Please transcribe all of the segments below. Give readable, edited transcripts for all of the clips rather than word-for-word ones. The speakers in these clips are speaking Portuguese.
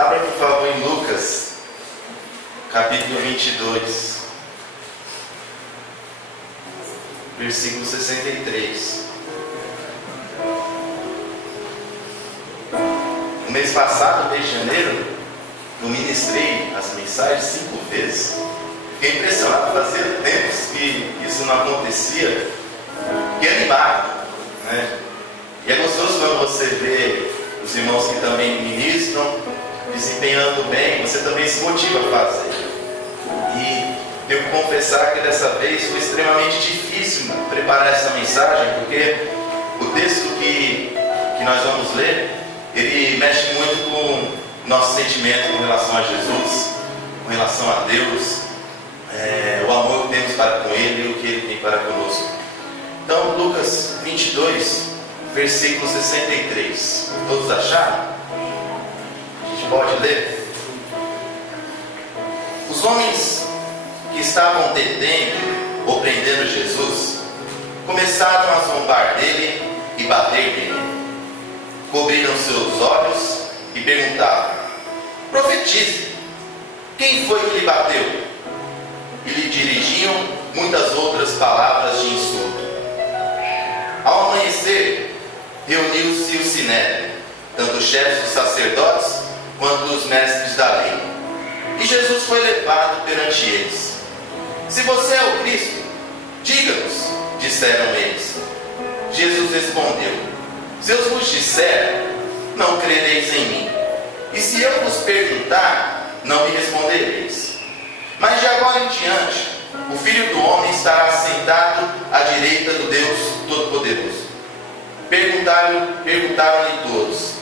Abra, por favor, em Lucas, capítulo 22, versículo 63. No mês passado, mês de janeiro, eu ministrei as mensagens 5 vezes. Fiquei impressionado, fazia tempos que isso não acontecia. Fiquei animado, né? E é gostoso quando você vê os irmãos que também ministram, desempenhando bem, você também se motiva a fazer. E tenho que confessar que dessa vez foi extremamente difícil preparar essa mensagem, porque o texto que nós vamos ler, ele mexe muito com o nosso sentimento com relação a Jesus, com relação a Deus, o amor que temos para com Ele e o que Ele tem para conosco. Então, Lucas 22, versículo 63. Todos acharam? A gente pode ler? Os homens que estavam detendo ou prendendo Jesus começaram a zombar dele e bater nele. Cobriram seus olhos e perguntavam: profetize, quem foi que lhe bateu? E lhe dirigiam muitas outras palavras de insulto. Ao amanhecer, reuniu-se o sinédrio, tanto os chefes dos sacerdotes quanto os mestres da lei. E Jesus foi levado perante eles. Se você é o Cristo, diga-nos, disseram eles. Jesus respondeu: se eu vos disser, não crereis em mim. E se eu vos perguntar, não me respondereis. Mas de agora em diante, o Filho do Homem estará sentado à direita do Deus Todo-Poderoso. Perguntaram-lhe todos: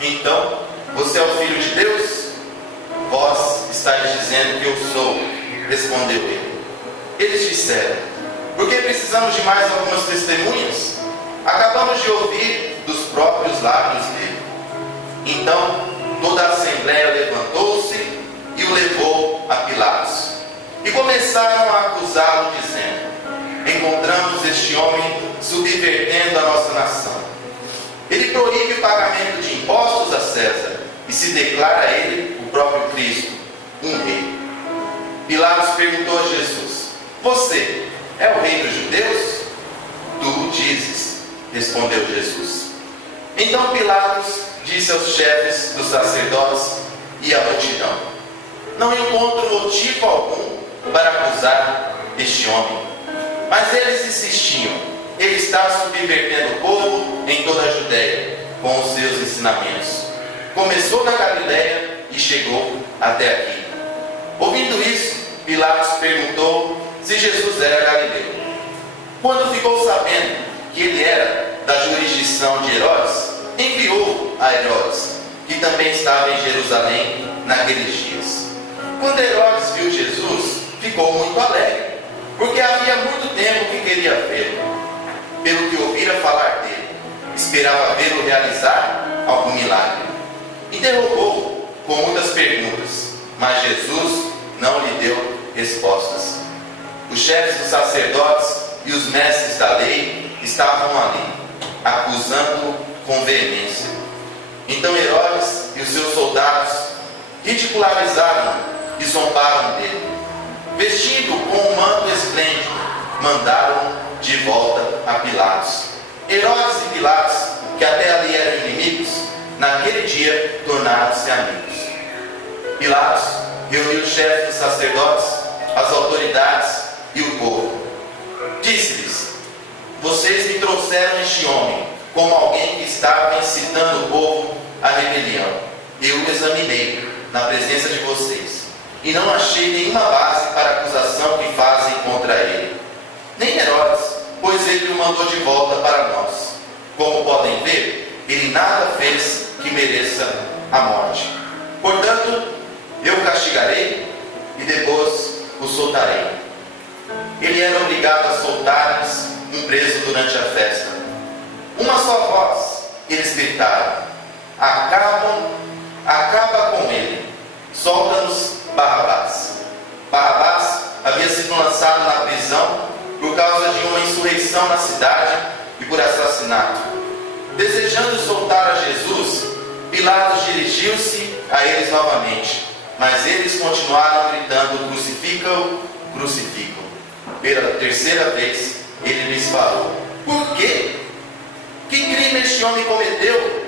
então, você é o Filho de Deus? Vós estáis dizendo que eu sou, respondeu ele. Eles disseram: por que precisamos de mais algumas testemunhas? Acabamos de ouvir dos próprios lábios dele. Então toda a assembleia levantou-se e o levou a Pilatos. E começaram a acusá-lo, dizendo: encontramos este homem subvertendo a nossa nação. Ele proíbe o pagamento de impostos a César e se declara ele o próprio Cristo, um rei. Pilatos perguntou a Jesus: você é o rei dos judeus? Tu o dizes, respondeu Jesus. Então Pilatos disse aos chefes dos sacerdotes e à multidão: não encontro motivo algum para acusar este homem. Mas eles insistiam: ele está subvertendo o povo em toda a Judéia com os seus ensinamentos. Começou na Galiléia e chegou até aqui. Ouvindo isso, Pilatos perguntou se Jesus era galileu. Quando ficou sabendo que ele era da jurisdição de Herodes, enviou a Herodes, que também estava em Jerusalém naqueles dias. Quando Herodes viu Jesus, ficou muito alegre, porque havia muito tempo que queria vê-lo, pelo que ouvira falar dele. Esperava vê-lo realizar algum milagre. Interrogou com muitas perguntas, mas Jesus não lhe deu respostas. Os chefes dos sacerdotes e os mestres da lei estavam ali, acusando-o com veemência. Então Herodes e os seus soldados ridicularizaram e zombaram dele. Vestido com um manto esplêndido, mandaram de volta a Pilatos. Herodes e Pilatos, que até ali eram inimigos, naquele dia tornaram-se amigos. Pilatos reuniu os chefes dos sacerdotes, as autoridades e o povo. Disse-lhes: vocês me trouxeram este homem como alguém que estava incitando o povo à rebelião. Eu o examinei na presença de vocês e não achei nenhuma base para a acusação que fazem contra ele. Nem Herodes, pois ele o mandou de volta para nós. Como podem ver, ele nada fez que mereça a morte. Portanto, eu o castigarei e depois o soltarei. Ele era obrigado a soltar-lhes um preso durante a festa. Uma só voz, eles gritaram: acaba com ele, solta-nos Barrabás. Barrabás havia sido lançado na prisão por causa de uma insurreição na cidade e por assassinato. Desejando soltar a Jesus, Pilatos dirigiu-se a eles novamente, mas eles continuaram gritando: crucificam, crucificam. Pela terceira vez ele lhes falou: por quê? Que crime este homem cometeu?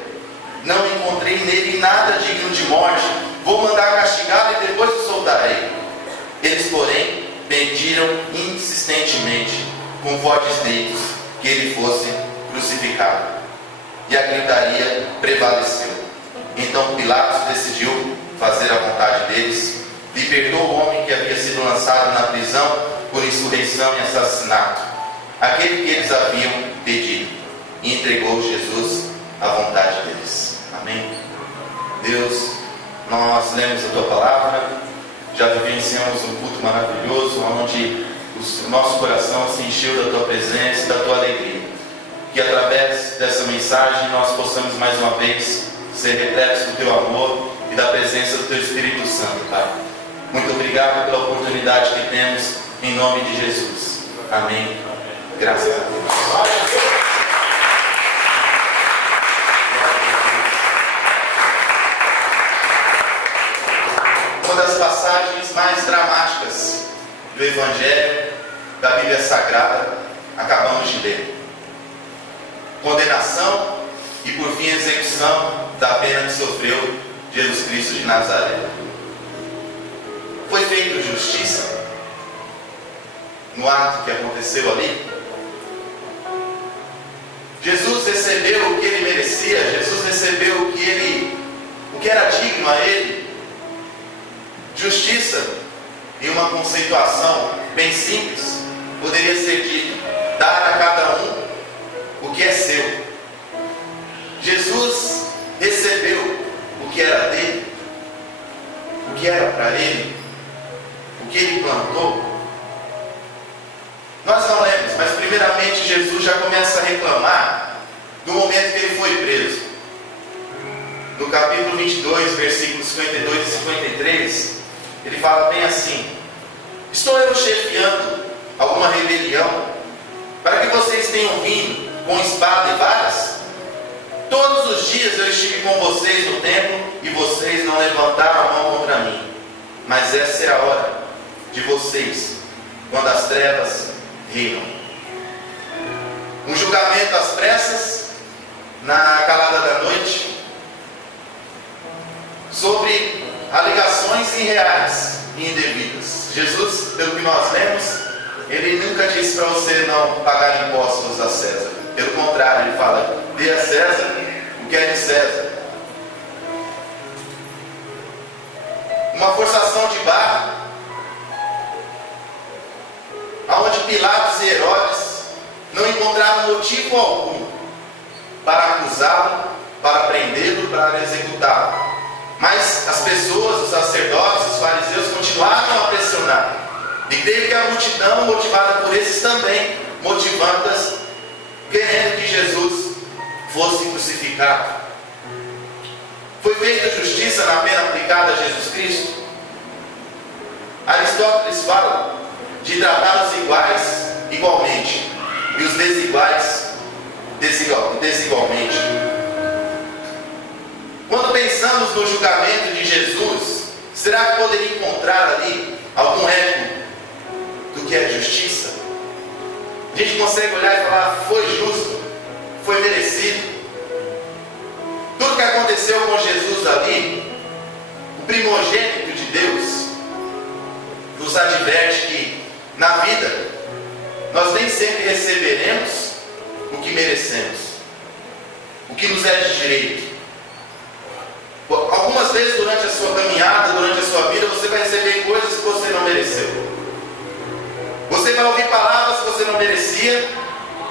Não encontrei nele nada digno de morte. Vou mandar castigá-lo e depois o soltarei. Eles, porém, pediram insistentemente, com fortes gritos, que ele fosse crucificado. E a gritaria prevaleceu. Então Pilatos decidiu fazer a vontade deles. Libertou o homem que havia sido lançado na prisão por insurreição e assassinato, aquele que eles haviam pedido, e entregou Jesus à vontade deles. Amém? Deus, nós lemos a Tua Palavra, já vivenciamos um culto maravilhoso, onde o nosso coração se encheu da Tua presença e da Tua alegria. Que através dessa mensagem nós possamos mais uma vez ser repletos do Teu amor e da presença do Teu Espírito Santo, Pai. Muito obrigado pela oportunidade que temos, em nome de Jesus. Amém. Graças a Deus. Uma das passagens mais dramáticas do Evangelho, da Bíblia Sagrada, acabamos de ler. Condenação e, por fim, execução da pena que sofreu Jesus Cristo de Nazaré. Foi feita justiça no ato que aconteceu ali? Jesus recebeu o que ele merecia, Jesus recebeu o que era digno a ele. Justiça, em uma conceituação bem simples, poderia ser dito: dar a cada um o que é seu. Jesus recebeu o que era dele, o que era para ele, o que ele plantou. Nós não lemos, mas primeiramente Jesus já começa a reclamar do momento que ele foi preso. No capítulo 22, versículos 52 e 53, ele fala bem assim: estou eu chefiando alguma rebelião para que vocês tenham vindo com espada e varas? Todos os dias eu estive com vocês no templo e vocês não levantaram a mão contra mim. Mas essa é a hora de vocês, quando as trevas reinam. Um julgamento às pressas, na calada da noite, sobre alegações irreais e indevidas. Jesus, pelo que nós lemos, ele nunca disse para você não pagar impostos a César. Pelo contrário, ele fala: dê a César o que é de César. Uma forçação de barra, onde Pilatos e Herodes não encontraram motivo algum para acusá-lo, para prendê-lo, para executá-lo. Mas as pessoas, os sacerdotes, os fariseus continuaram a pressionar. E creio que a multidão, motivada por esses também, motivando-as, querendo que Jesus fosse crucificado. Foi feita justiça na pena aplicada a Jesus Cristo? Aristóteles fala de tratar os iguais igualmente e os desiguais desigualmente. Quando pensamos no julgamento de Jesus, será que poderia encontrar ali algum eco do que é justiça? A gente consegue olhar e falar: foi justo, foi merecido. Tudo que aconteceu com Jesus ali, o primogênito de Deus, nos adverte que na vida nós nem sempre receberemos o que merecemos, o que nos é de direito. Algumas vezes durante a sua caminhada, durante a sua vida, você vai receber coisas que você não mereceu. Você vai ouvir palavras que você não merecia.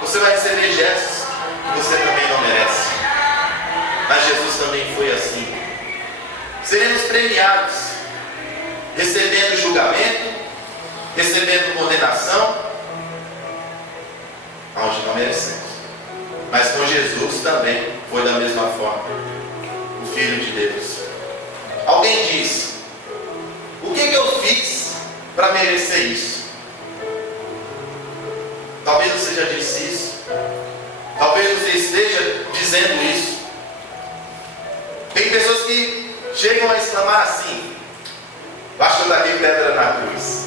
Você vai receber gestos que você também não merece. Mas Jesus também foi assim. Seremos premiados, recebendo julgamento, recebendo condenação, onde não merecemos. Mas com Jesus também foi da mesma forma. O Filho de Deus. Alguém diz: o que eu fiz para merecer isso? Talvez você já disse isso. Talvez você esteja dizendo isso. Tem pessoas que chegam a exclamar assim: eu acho que eu taquei pedra na cruz.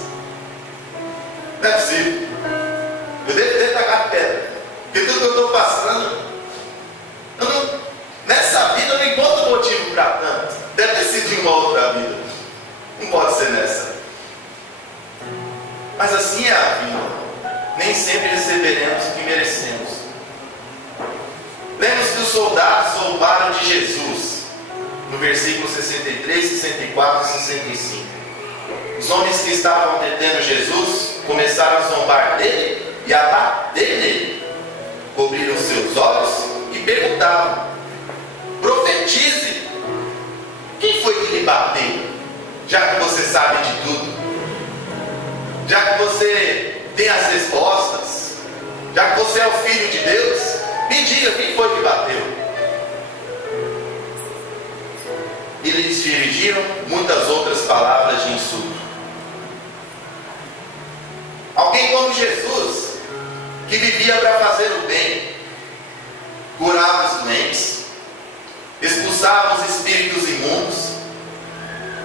Não é possível. Eu devo ter tacado pedra. Porque tudo que eu estou passando, nessa vida eu não encontro motivo para tanto. Deve ter sido de uma outra vida. Não pode ser nessa. Mas assim é a vida. Nem sempre receberemos o que merecemos. Lemos que os soldados zombaram de Jesus, no versículo 63, 64 e 65. Os homens que estavam detendo Jesus começaram a zombar dele e a bater nele. Cobriram seus olhos e perguntavam: profetize, quem foi que lhe bateu? Já que você sabe de tudo, já que você tem as respostas, já que você é o Filho de Deus, me diga quem foi que bateu. E lhes dirigiram muitas outras palavras de insulto. Alguém como Jesus, que vivia para fazer o bem, curava os doentes, expulsava os espíritos imundos,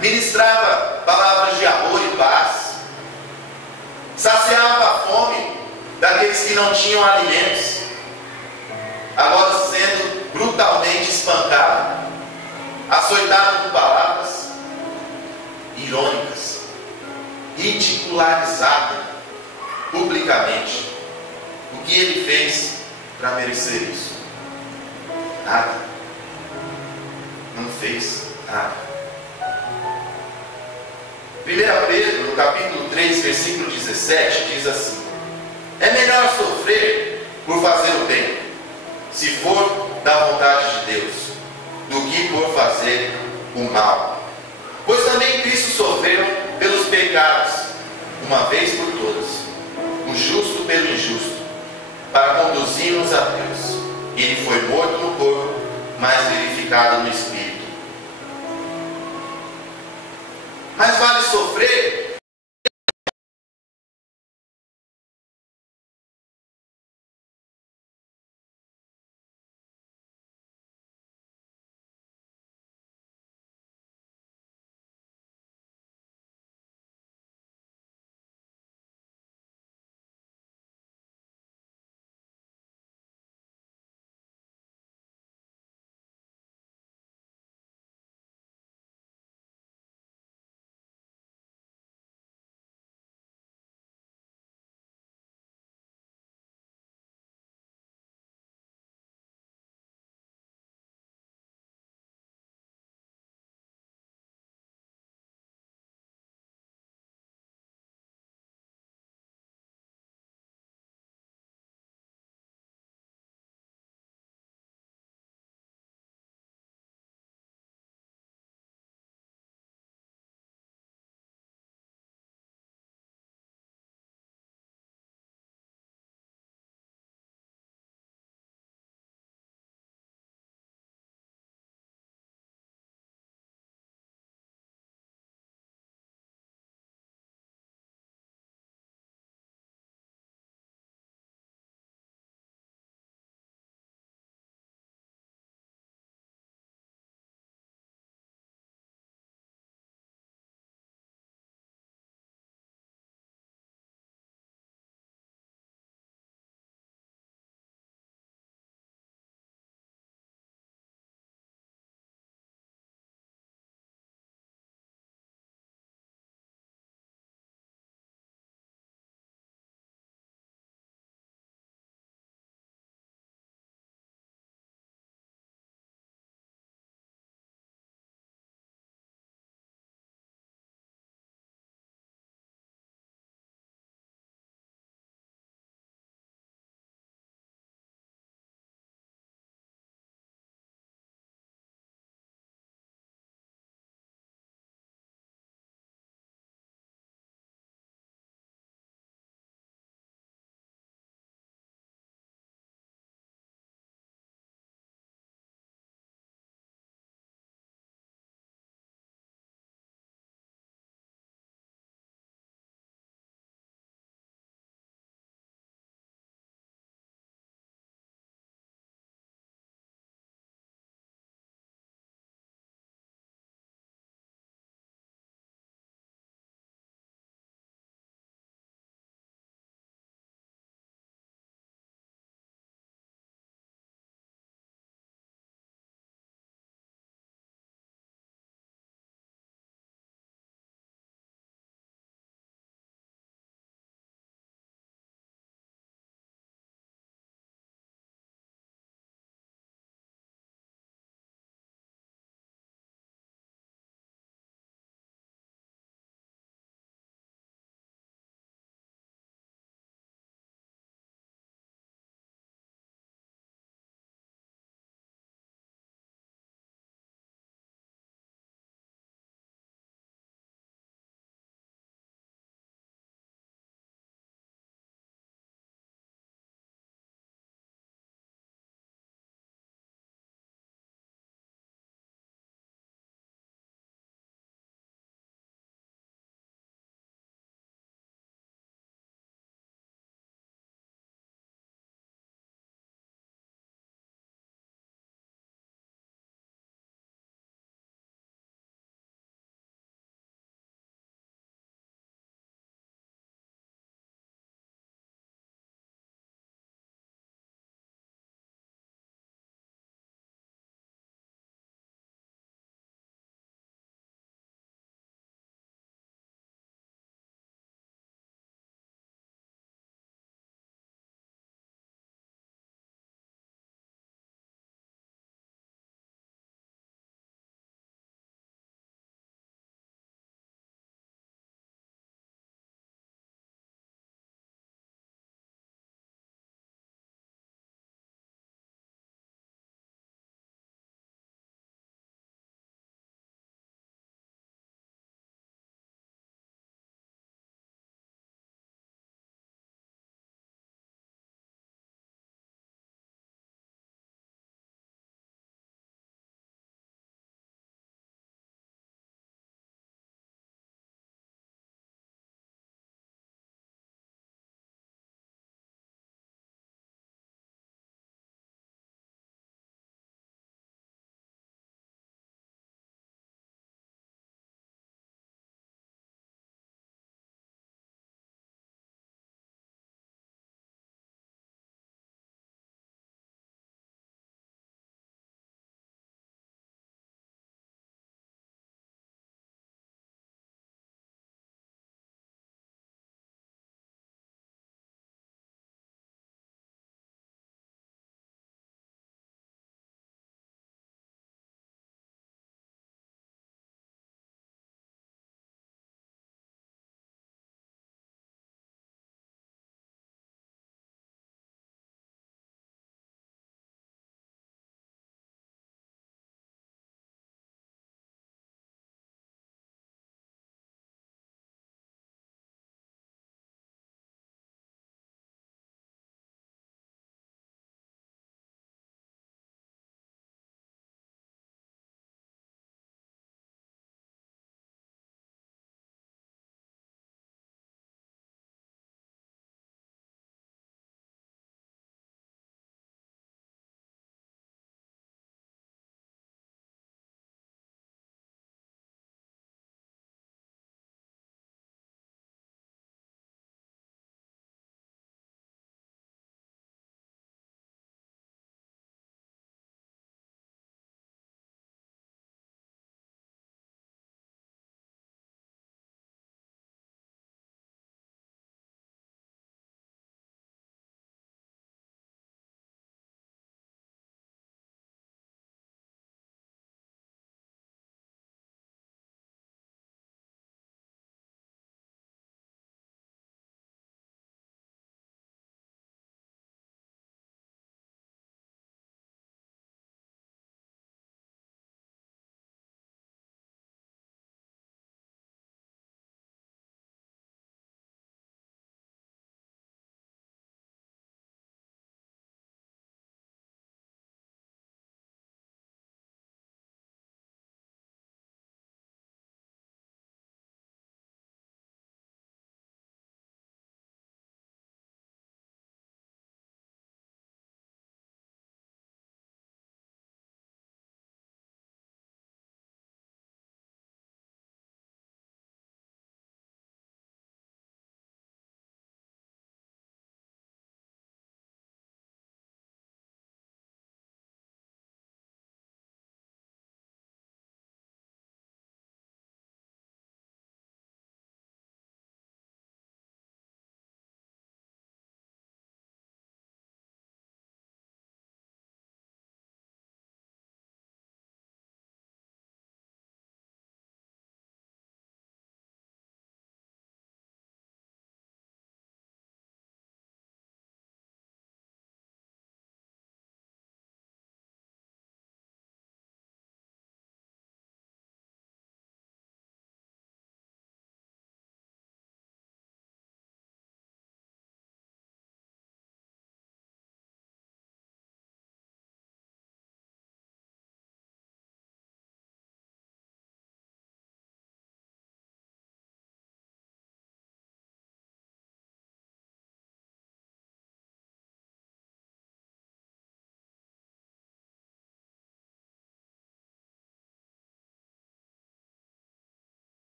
ministrava palavras de amor e paz, saciava a fome daqueles que não tinham alimentos, agora sendo brutalmente espancado, açoitado com palavras irônicas, ridicularizado publicamente. O que ele fez para merecer isso? Nada. Não fez nada. 1 Pedro, no capítulo 3, versículo 17, diz assim: é melhor sofrer por fazer o bem, se for da vontade de Deus, do que por fazer o mal. Pois também Cristo sofreu pelos pecados, uma vez por todas, o justo pelo injusto, para conduzir-nos a Deus. Ele foi morto no corpo, mas vivificado no Espírito,